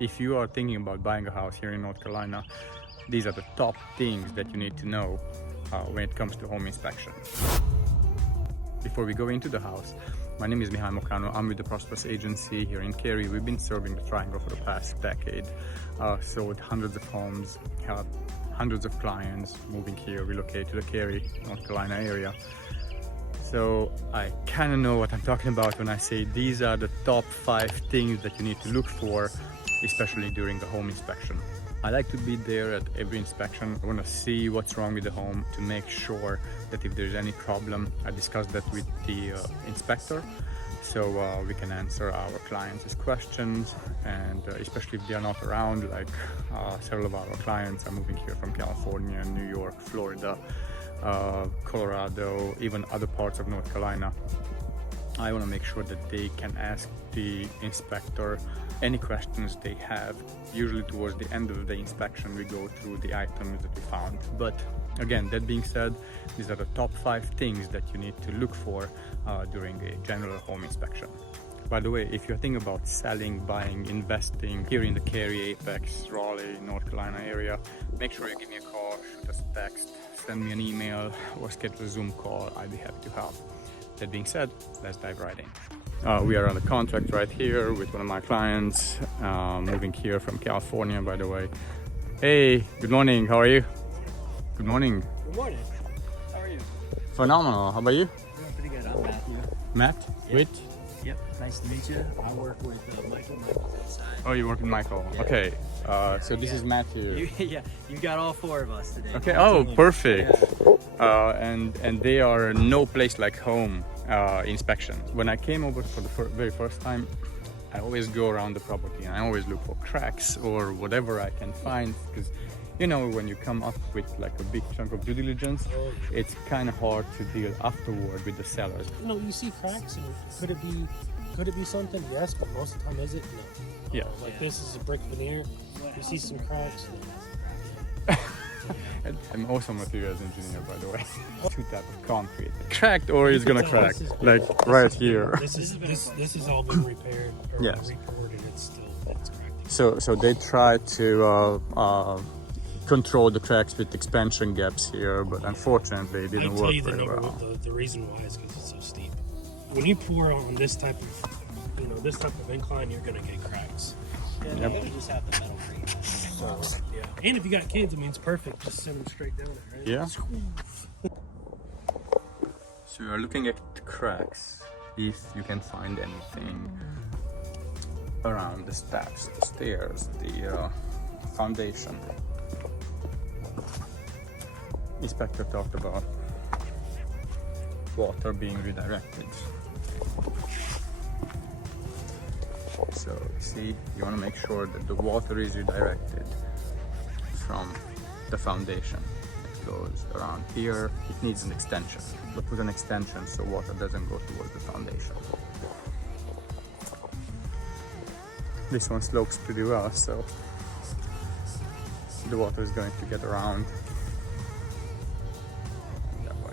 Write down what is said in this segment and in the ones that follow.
If you are thinking about buying a house here in North Carolina, these are the top things that you need to know when it comes to home inspection. Before we go into the house, my name is Mihai Mocanu. I'm with the Prosperous agency here in Cary. We've been serving the Triangle for the past decade. Sold hundreds of homes, helped hundreds of clients moving here, relocate to the Cary, North Carolina area. So I kind of know what I'm talking about when I say these are the top 5 things that you need to look for, especially during the home inspection. I like to be there at every inspection. I want to see what's wrong with the home to make sure that if there's any problem, I discuss that with the inspector so we can answer our clients' questions, and especially if they are not around, like several of our clients are moving here from California, New York, Florida, Colorado, even other parts of North Carolina. I want to make sure that they can ask the inspector any questions they have. Usually towards the end of the inspection we go through the items that we found. But again, that being said, these are the top 5 things that you need to look for during a general home inspection. By the way, if you're thinking about selling, buying, investing here in the Cary, Apex, Raleigh, North Carolina area, make sure you give me a call, shoot us a text, send me an email, or schedule a Zoom call. I'd be happy to help. That being said, let's dive right in. We are on a contract right here with one of my clients, moving here from California, by the way. Hey, good morning, how are you? Good morning. Good morning. How are you? Phenomenal, how about you? Doing pretty good. I'm Matthew. Matt? Yep. With? Yep, nice to meet you. I work with Michael. Michael's outside. Oh, you work with Michael. Yeah. Okay, so this is Matthew. Yeah, you got all 4 of us today. Okay, oh, perfect. And they are no place like home inspection. When I came over for the very first time, I always go around the property and I always look for cracks or whatever I can find, because you know, when you come up with like a big chunk of due diligence, it's kind of hard to deal afterward with the sellers. You know, you see cracks, and could it be something? Yes, but most of the time, is it? No. Yeah. This is a brick veneer. You see some cracks. I'm also a materials engineer, by the way. 2 types of concrete. Cracked or it's gonna crack, like right here. This has all been repaired or Yes. repoured, and it's cracked. So they try to control the cracks with expansion gaps here, but unfortunately it didn't I'll tell work you the very number. well. The reason why is because it's so steep. When you pour on this type of incline, you're gonna get cracks. Yeah, you just have the metal frame. So yeah, and if you got kids, I mean, it's perfect. Just send them straight down it, right? Yeah. So you're looking at the cracks, if you can find anything around the steps, the stairs, the foundation. Inspector talked about water being redirected. So see, you want to make sure that the water is redirected from the foundation. It goes around here. It needs an extension. But put an extension so water doesn't go towards the foundation. This one slopes pretty well, so the water is going to get around that way.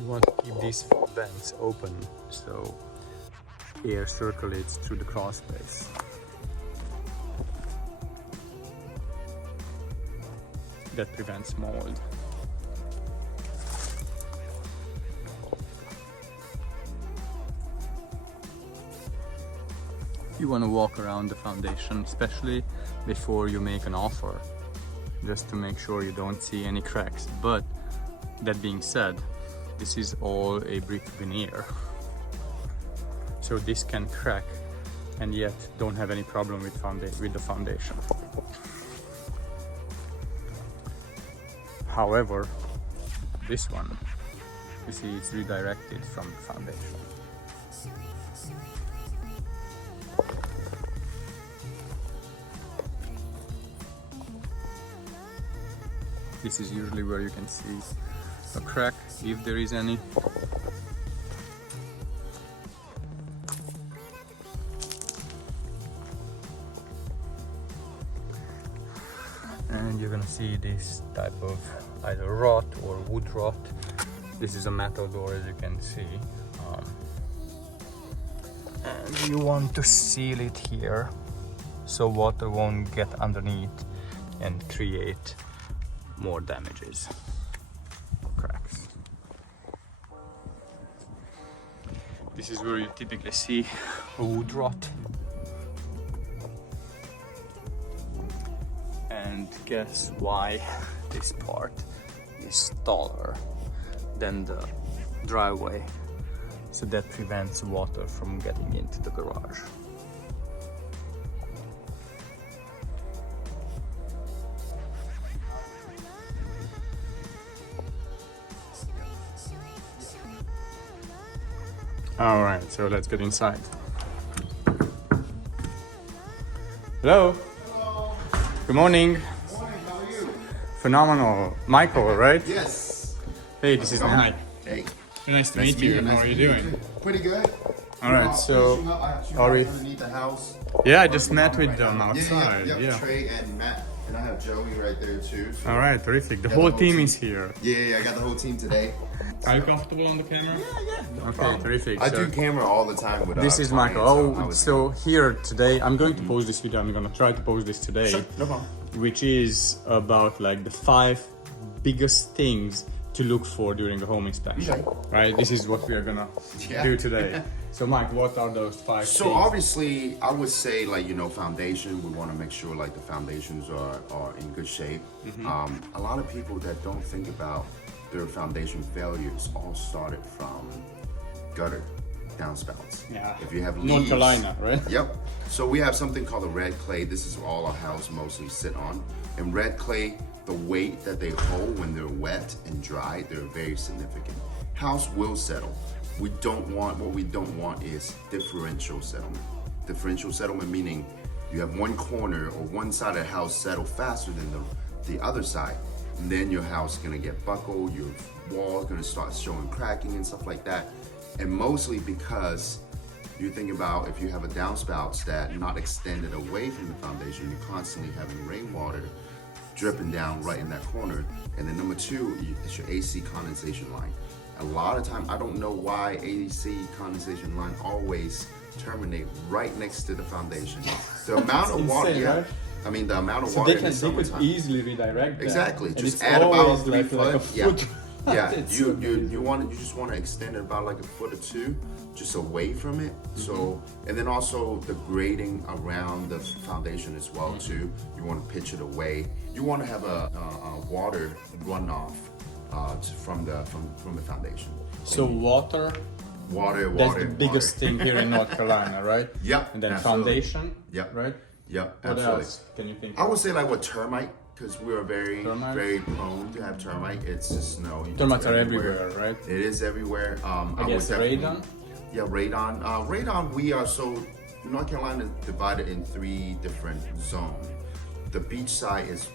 You want to keep these vents open so air circulates through the crawl space. That prevents mold. You want to walk around the foundation, especially before you make an offer, just to make sure you don't see any cracks. But that being said, this is all a brick veneer, so this can crack and yet don't have any problem with the foundation. However, this one You see it's redirected from the foundation. This is usually where you can see a crack, if there is any. And you're gonna see this type of either rot or wood rot. This is a metal door, as you can see. And you want to seal it here so water won't get underneath and create more damages or cracks. This is where you typically see a wood rot. And guess why this part is taller than the driveway? So that prevents water from getting into the garage. All right, so let's get inside. Hello. Hello. Good morning. Good morning, how are you? Phenomenal. Michael, right? Yes. Hey, this is Mihai. Hey. Nice to meet you. How are you doing? Pretty good. All right, so finishing up, I have two are we- guys underneath the house. Yeah, I just Working met on with right them now. outside. Yeah. Trey and Matt, and I have Joey right there too. So All right, terrific. The Yeah, whole the whole team team. is here. Yeah, I got the whole team today. Are you comfortable on the camera? Yeah. Okay, terrific. I So do camera all the time with this is clients, Michael. I Oh, was- so here today, I'm going to post this video. I'm going to try to post this today, Sure, no problem. which is about like the 5 biggest things to look for during a home inspection. Okay. Right? This is what we are gonna Yeah. do today. So, Mike, what are those 5 So things? obviously, I would say like foundation. We want to make sure like the foundations are in good shape. A lot of people that don't think about their foundation failures all started from gutter downspouts. Yeah. If you have leaves, North Carolina, right? Yep. So we have something called a red clay. This is all our house mostly sit on. And red clay, the weight that they hold when they're wet and dry, they're very significant. House will settle. What we don't want is differential settlement. Differential settlement meaning you have one corner or one side of the house settle faster than the other side. And then your house is gonna get buckled, your wall is gonna start showing cracking and stuff like that. And mostly because you think about if you have a downspouts that not extended away from the foundation, you're constantly having rainwater dripping down right in that corner. And then number 2 is your AC condensation line. A lot of time, I don't know why AC condensation line always terminate right next to the foundation. The amount of water, insane, yeah. right? I mean, the amount of So water they in the could summertime. easily redirect that. Exactly. And Just it's add about always 3 like a foot. foot. Yeah. It's you amazing. just want to extend it about like a foot or 2, just away from it. So, and then also the grading around the foundation as well too. You want to pitch it away. You want to have a water runoff from the foundation. So water, Water. that's the biggest thing here in North Carolina, right? Yep, And then absolutely. foundation, Yep. right? Yep, What absolutely. else can you think I of? would say like with termite, because we are very, Termites? very prone to have termite. It's just Termites are everywhere, right? It is everywhere. I guess radon? Yeah, radon. Radon, we are North Carolina is divided in 3 different zones. The beach side is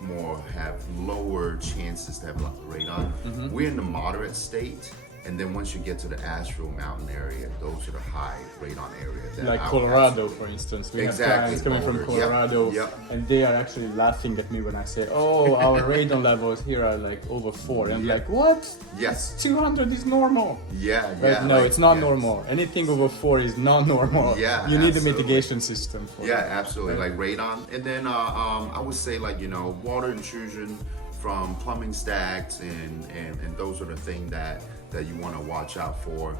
have lower chances to have radon. We're in the moderate state. And then once you get to the Asheville Mountain area, those are the high radon areas. that Like I would Colorado, for instance. We Exactly. have clients coming from Yep, Colorado, yep. and they are actually laughing at me when I say, "Oh, our radon levels here are like over 4." And I'm Yeah. like, "What? Yes. 200 is normal." Yeah, Right? yeah. No, like, it's not yeah. normal. Anything over 4 is not normal. Yeah, you need a absolutely. mitigation system for Yeah, it. absolutely. Right. Like radon. And then I would say like, water intrusion from plumbing stacks and those are the things that you want to watch out for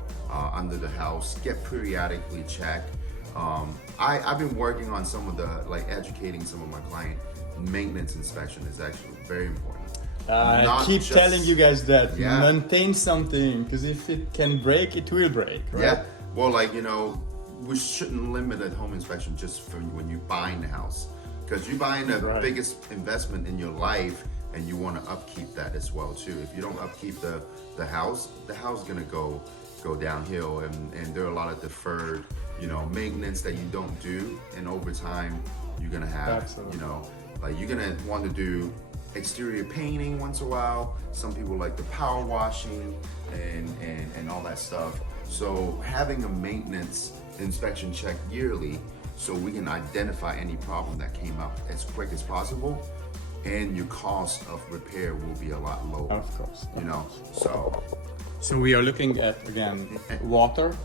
under the house. Get periodically checked. I've been working on some of the, educating some of my client. Maintenance inspection is actually very important. I Not keep just- telling you guys that. Yeah. Maintain something, because if it can break, it will break, right? Yeah. Well, we shouldn't limit a home inspection just for when you're buying the house. Because you're buying the Right. biggest investment in your life, and you want to upkeep that as well too. If you don't upkeep the house is gonna go downhill, and there are a lot of deferred, maintenance that you don't do, and over time you're gonna have, Absolutely. like you're gonna want to do exterior painting once in a while. Some people like the power washing and all that stuff. So having a maintenance inspection check yearly, so we can identify any problem that came up as quick as possible, and your cost of repair will be a lot lower. Of course. So we are looking at, again, water.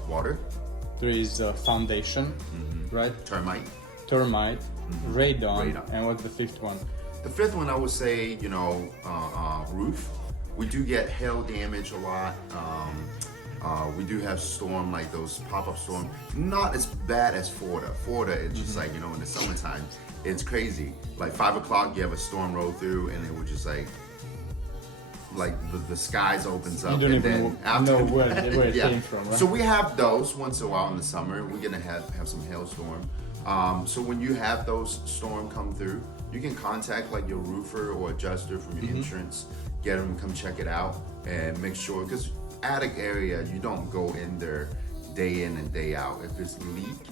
There is a foundation, right? termite. Radon, and what's the fifth one? The fifth one, I would say, roof. We do get hail damage a lot. We do have storm, like those pop-up storm. Not as bad as Florida. It's just like, in the summertime, it's crazy. Like 5 o'clock, you have a storm roll through, and it would just like the skies opens up. You don't and even then after, know where it yeah. came from, right? So we have those once in a while in the summer. We're gonna have some hailstorm. So when you have those storm come through, you can contact like your roofer or adjuster from your insurance, get them to come check it out and make sure, because attic area, you don't go in there day in and day out. If it's leak,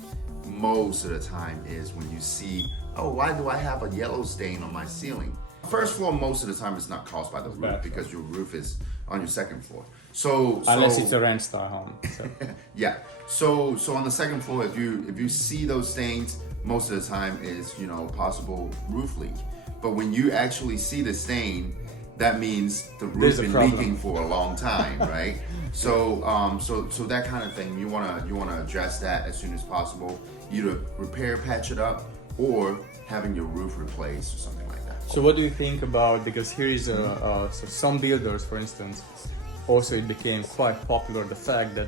most of the time is when you see, oh, why do I have a yellow stain on my ceiling? First floor, most of the time it's not caused by the roof, because your roof is on your second floor. So unless it's a rent style home. So. Yeah. So on the second floor, if you see those stains, most of the time is possible roof leak. But when you actually see the stain, that means the roof's been leaking for a long time, right? So that kind of thing, you wanna address that as soon as possible. Either repair, patch it up, or having your roof replaced or something like that. So what do you think about, because here is so some builders, for instance, also it became quite popular the fact that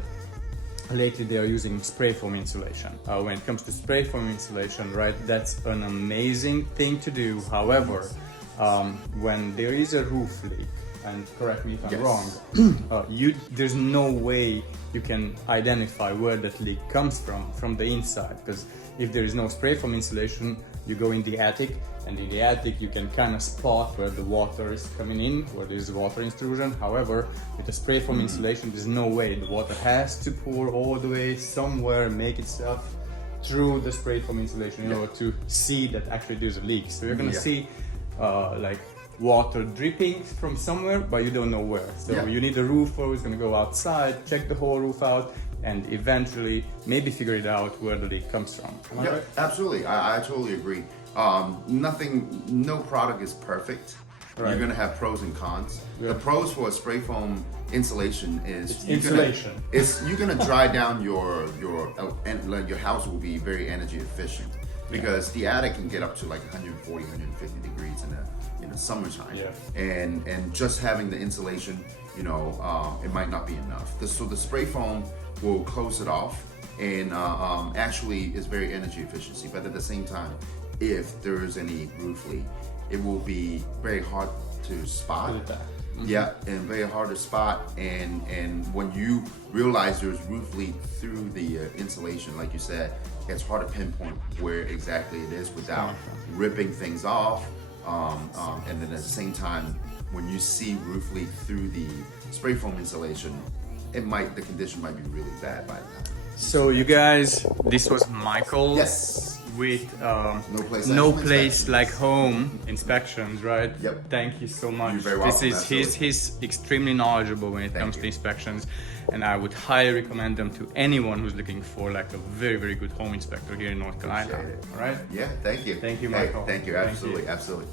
lately they are using spray foam insulation. When it comes to spray foam insulation, right, that's an amazing thing to do. However, when there is a roof leak, and correct me if I'm wrong, there's no way you can identify where that leak comes from the inside, because if there is no spray foam insulation, you go in the attic, and in the attic you can kind of spot where the water is coming in, where there is water intrusion. However, with the spray foam insulation, there's no way. The water has to pour all the way somewhere and make itself through the spray foam insulation in order to see that actually there's a leak. So you're gonna see like water dripping from somewhere, but you don't know where. So you need a roofer who's gonna go outside, check the whole roof out, and eventually maybe figure it out where the leak comes from. Yeah, right? Absolutely. I totally agree. No product is perfect. Right. You're gonna have pros and cons. Yeah. The pros for a spray foam insulation is you're gonna dry down your house will be very energy efficient, because the attic can get up to like 140, 150 degrees in the summertime. Yeah. And just having the insulation, it might not be enough. So the spray foam will close it off, and actually is very energy efficiency. But at the same time, if there is any roof leak, it will be very hard to spot. Yeah, and very hard to spot. And when you realize there's roof leak through the insulation, like you said, it's hard to pinpoint where exactly it is without ripping things off. And then at the same time, when you see roof leak through the spray foam insulation, the condition might be really bad by the time. So you guys, this was Michael. Yes. With no place like home inspections, right? Yep. Thank you so much. You're very welcome. He's extremely knowledgeable when it comes to inspections, and I would highly recommend them to anyone who's looking for like a very, very good home inspector here in North Carolina. Appreciate it. All right? Yeah, thank you. Thank you, Michael. Hey, thank you. Absolutely.